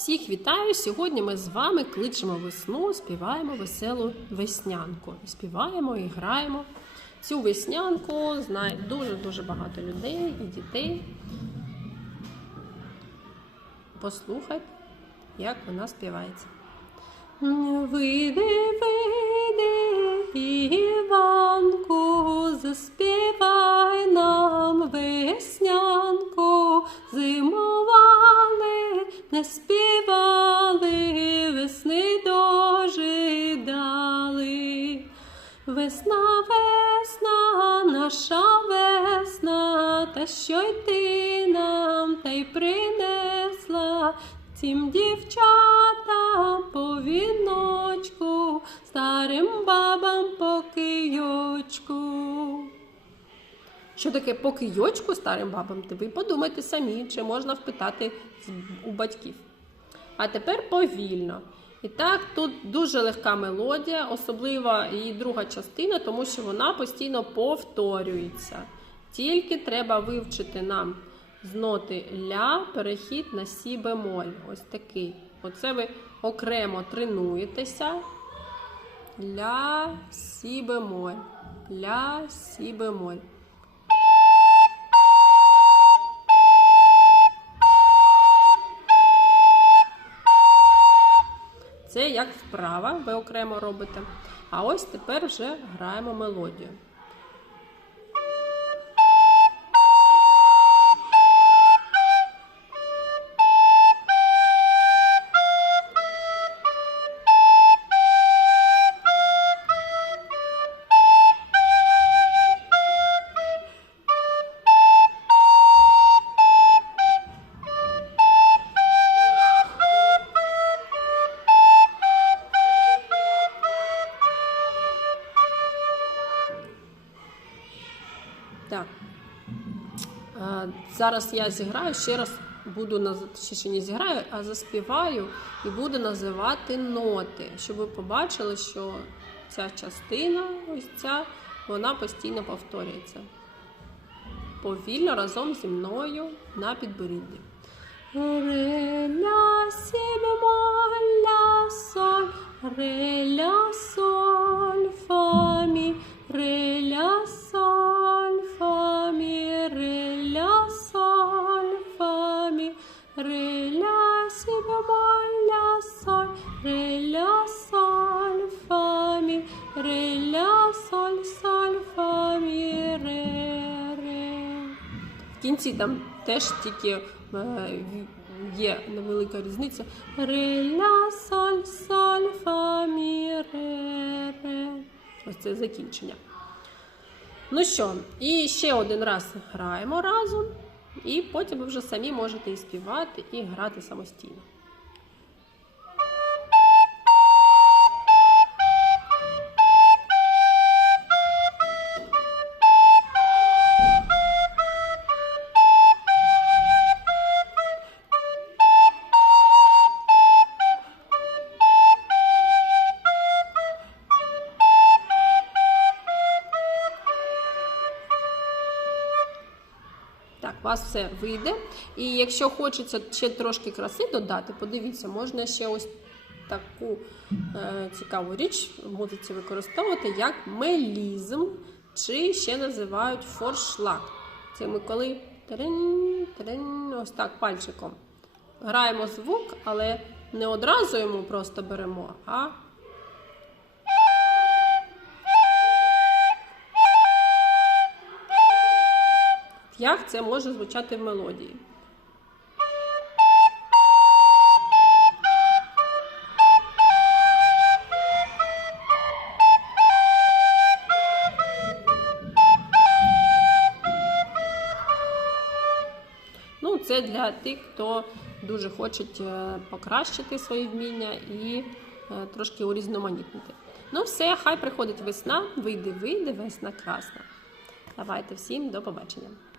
Всіх вітаю! Сьогодні ми з вами кличемо весну, співаємо веселу веснянку. Співаємо і граємо. Цю веснянку знає дуже-дуже багато людей і дітей. Послухайте, як вона співається. Вийди, вийди, Іванку, Весна, весна, наша весна, та що й ти нам та й принесла цим дівчатам по віночку, старим бабам по кийочку. Що таке по кийочку старим бабам? Ви подумайте самі, чи можна впитати у батьків. А тепер повільно. І так, тут дуже легка мелодія, особлива її друга частина, тому що вона постійно повторюється. Тільки треба вивчити нам з ноти ля перехід на сі бемоль. Ось такий. Оце ви окремо тренуєтеся. Ля, сі бемоль. Ля, сі бемоль. Як вправа, ви окремо робите. А ось тепер вже граємо мелодію. Так. А, зараз я зіграю, ще раз буду наз- ще не зіграю, а заспіваю і буду називати ноти, щоб ви побачили, що ця частина, ось ця, вона постійно повторюється. Повільно разом зі мною на підборідді. Соль, ре, ля, соль, фа, мі, ре, ля, соль, соль, фа, мі, ре, ре. В кінці там теж тільки е, є невелика різниця. Ре, ля, соль, соль, фа, мі, ре, ре. Ось це закінчення. Ну що, і ще один раз граємо разом, і потім ви вже самі можете і співати, і грати самостійно. Так, у вас все вийде. І якщо хочеться ще трошки краси додати, подивіться, можна ще ось таку е, цікаву річ в використовувати, як мелізм, чи ще називають форшлаг. Це ми коли терен, терен, ось так пальчиком граємо звук, але не одразу йому просто беремо, а як це може звучати в мелодії. Ну, це для тих, хто дуже хоче покращити свої вміння і е, трошки урізноманітнити. Ну, все, хай приходить весна, вийде, вийде, весна красна. Давайте всім до побачення.